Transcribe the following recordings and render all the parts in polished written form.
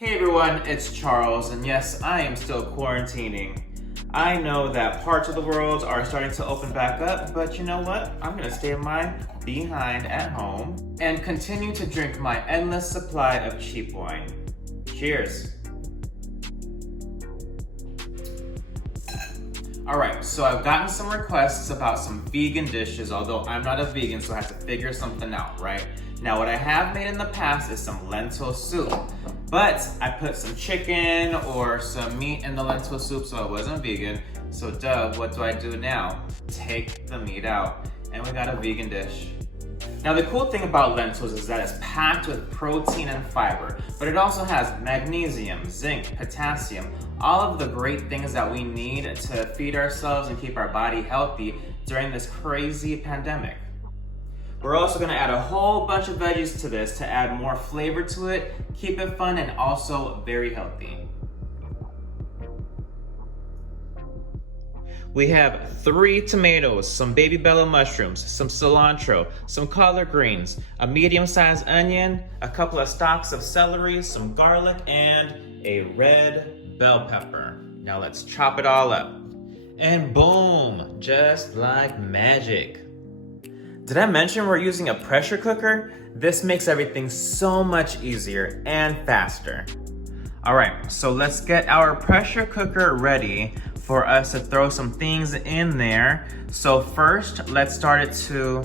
Hey everyone, it's Charles, and yes, I am still quarantining. I know that parts of the world are starting to open back up, but you know what? I'm gonna stay my behind at home and continue to drink my endless supply of cheap wine. Cheers. Alright, so I've gotten some requests about some vegan dishes, although I'm not a vegan, so I have to figure something out, right? Now, what I have made in the past is some lentil soup, but I put some chicken or some meat in the lentil soup, so I wasn't vegan. So duh, what do I do now? Take the meat out, and we got a vegan dish. Now, the cool thing about lentils is that it's packed with protein and fiber, but it also has magnesium, zinc, potassium, all of the great things that we need to feed ourselves and keep our body healthy during this crazy pandemic. We're also gonna add a whole bunch of veggies to this to add more flavor to it, keep it fun, and also very healthy. We have 3 tomatoes, some baby bella mushrooms, some cilantro, some collard greens, a medium-sized onion, a couple of stalks of celery, some garlic, and a red bell pepper. Now let's chop it all up. And boom, just like magic. Did I mention we're using a pressure cooker? This makes everything so much easier and faster. All right, so let's get our pressure cooker ready for us to throw some things in there. So first, let's start it to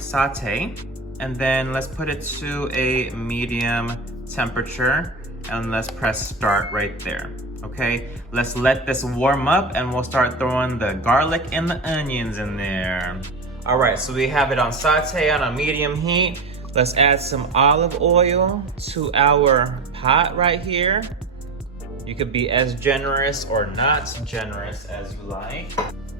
saute, and then let's put it to a medium temperature, and let's press start right there. Okay, let's let this warm up and we'll start throwing the garlic and the onions in there. All right, so we have it on saute on a medium heat. Let's add some olive oil to our pot right here. You could be as generous or not generous as you like.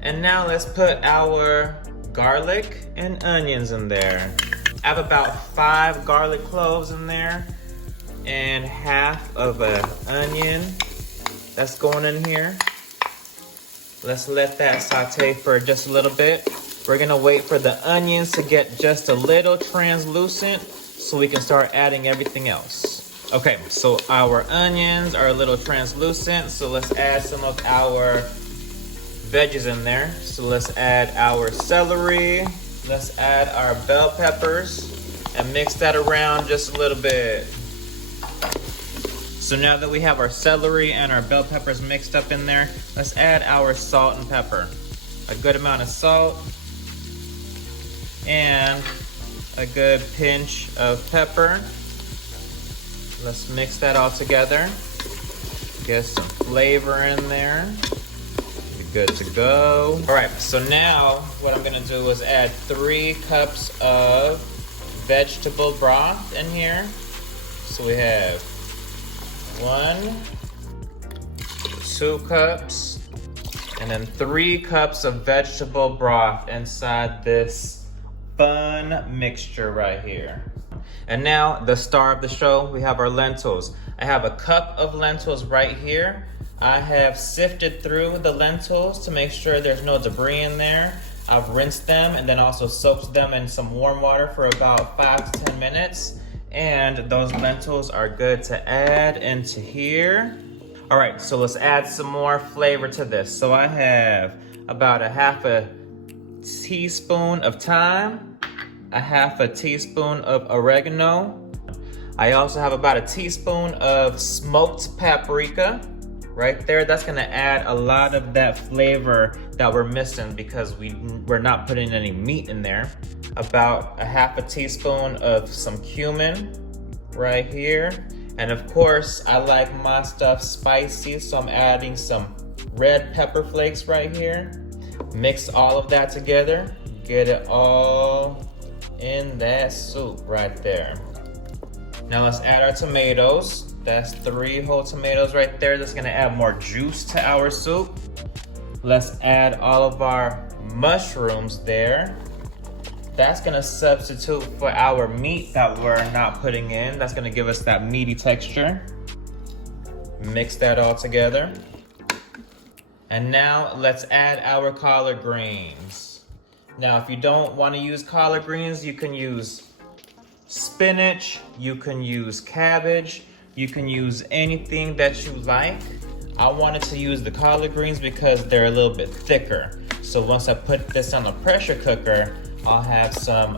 And now let's put our garlic and onions in there. I have about 5 garlic cloves in there and half of an onion that's going in here. Let's let that saute for just a little bit. We're gonna wait for the onions to get just a little translucent so we can start adding everything else. Okay, so our onions are a little translucent, so let's add some of our veggies in there. So let's add our celery, let's add our bell peppers, and mix that around just a little bit. So now that we have our celery and our bell peppers mixed up in there, let's add our salt and pepper. A good amount of salt, and a good pinch of pepper. Let's mix that all together. Get some flavor in there. Be good to go. All right, so now what I'm gonna do is add 3 cups of vegetable broth in here. So we have 1, 2 cups, and then 3 cups of vegetable broth inside this fun mixture right here. And now the star of the show, we have our lentils. I have a cup of lentils right here. I have sifted through the lentils to make sure there's no debris in there. I've rinsed them and then also soaked them in some warm water for about 5 to 10 minutes. And those lentils are good to add into here. All right, so let's add some more flavor to this. So I have about a half a teaspoon of thyme, a half a teaspoon of oregano. I also have about a teaspoon of smoked paprika right there. That's gonna add a lot of that flavor that we're missing because we're not putting any meat in there. About a half a teaspoon of some cumin right here. And of course, I like my stuff spicy, so I'm adding some red pepper flakes right here. Mix all of that together. Get it all in that soup right there. Now let's add our tomatoes. That's 3 whole tomatoes right there. That's gonna add more juice to our soup. Let's add all of our mushrooms there. That's gonna substitute for our meat that we're not putting in. That's gonna give us that meaty texture. Mix that all together. And now let's add our collard greens. Now, if you don't want to use collard greens, you can use spinach, you can use cabbage, You can use anything that you like. I wanted to use the collard greens because they're a little bit thicker. So once I put this on the pressure cooker, I'll have some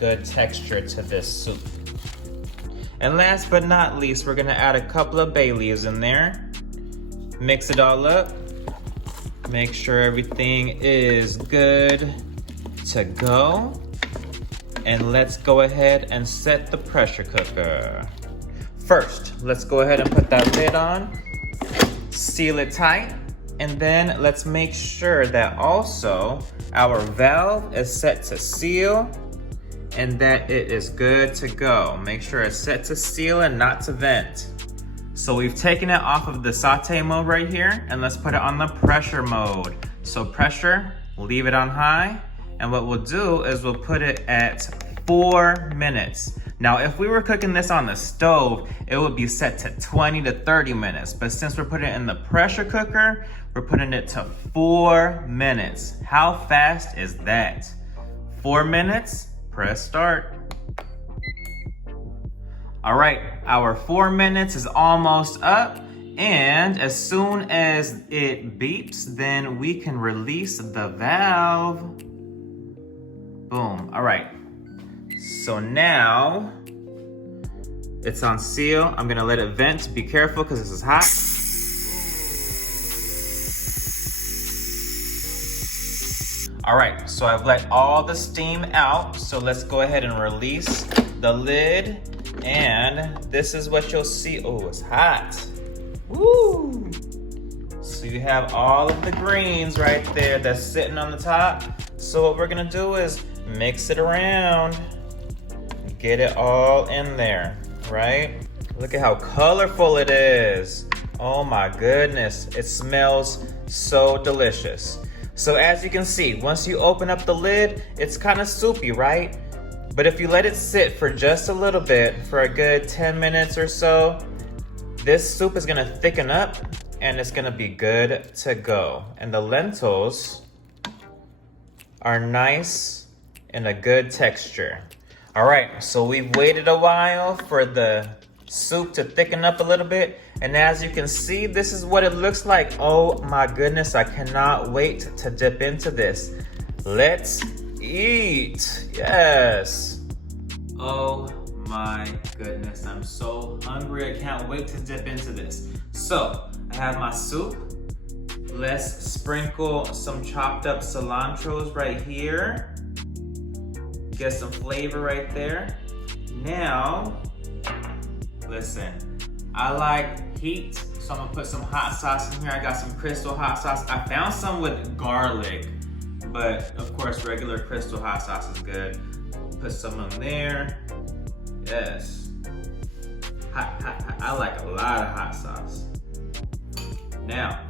good texture to this soup. And last but not least, we're gonna add a couple of bay leaves in there. Mix it all up. Make sure everything is good to go. And let's go ahead and set the pressure cooker. First, let's go ahead and put that lid on. Seal it tight. And then let's make sure that also our valve is set to seal and that it is good to go. Make sure it's set to seal and not to vent. So we've taken it off of the saute mode right here, and let's put it on the pressure mode. So pressure, leave it on high, and what we'll do is we'll put it at 4 minutes. Now, if we were cooking this on the stove, it would be set to 20 to 30 minutes. But since we're putting it in the pressure cooker, we're putting it to 4 minutes. How fast is that? 4 minutes, press start. All right, our 4 minutes is almost up. And as soon as it beeps, then we can release the valve. Boom, all right. So now it's on seal. I'm gonna let it vent. Be careful because this is hot. All right, so I've let all the steam out. So let's go ahead and release the lid. And this is what you'll see. Oh, it's hot. Woo! So you have all of the greens right there that's sitting on the top. So what we're gonna do is mix it around. Get it all in there, right? Look at how colorful it is. Oh my goodness, it smells so delicious. So as you can see, once you open up the lid, it's kind of soupy, right? But if you let it sit for just a little bit, for a good 10 minutes or so, this soup is gonna thicken up and it's gonna be good to go. And the lentils are nice and a good texture. All right, so we've waited a while for the soup to thicken up a little bit. And as you can see, this is what it looks like. Oh my goodness, I cannot wait to dip into this. Let's eat, yes. Oh my goodness, I'm so hungry. I can't wait to dip into this. So I have my soup. Let's sprinkle some chopped up cilantros right here. Get some flavor right there. Now, listen, I like heat, so I'm gonna put some hot sauce in here. I got some crystal hot sauce. I found some with garlic, but of course regular crystal hot sauce is good. Put some in there. Yes. Hot, hot, hot. I like a lot of hot sauce. Now,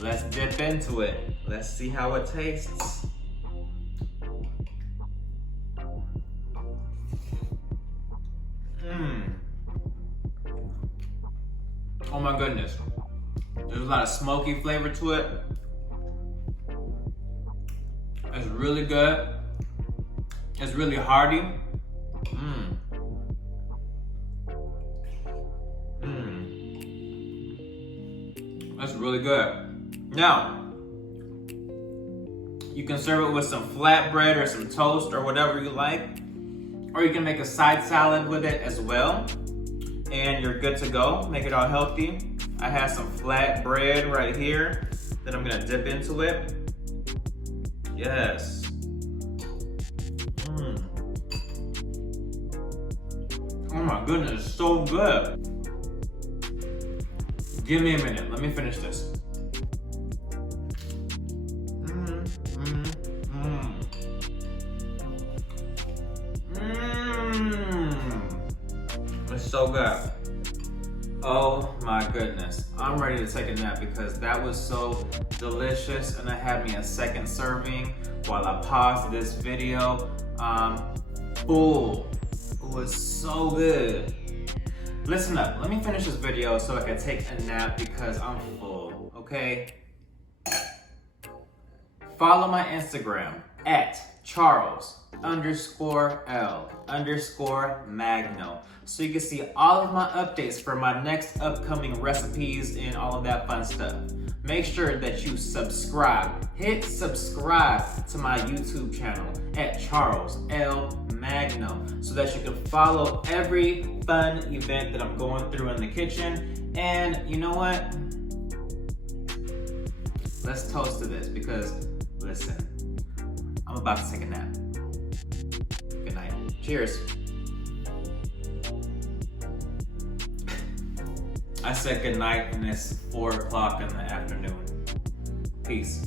let's dip into it. Let's see how it tastes. Oh my goodness. There's a lot of smoky flavor to it. It's really good. It's really hearty. That's really good. Now, you can serve it with some flatbread or some toast or whatever you like. Or you can make a side salad with it as well. And you're good to go. Make it all healthy. I have some flat bread right here that I'm gonna dip into it. Yes. Oh my goodness, it's so good. Give me a minute, let me finish this. It's so good. Oh my goodness. I'm ready to take a nap because that was so delicious and I had me a second serving while I paused this video. Full. It was so good. Listen up, let me finish this video so I can take a nap because I'm full, okay? Follow my Instagram at Charles _L_Magno. So you can see all of my updates for my next upcoming recipes and all of that fun stuff. Make sure that you subscribe. Hit subscribe to my YouTube channel at Charles L. Magno so that you can follow every fun event that I'm going through in the kitchen. And you know what? Let's toast to this because, listen, I'm about to take a nap. Good night. Cheers. I said good night and it's 4 o'clock in the afternoon. Peace.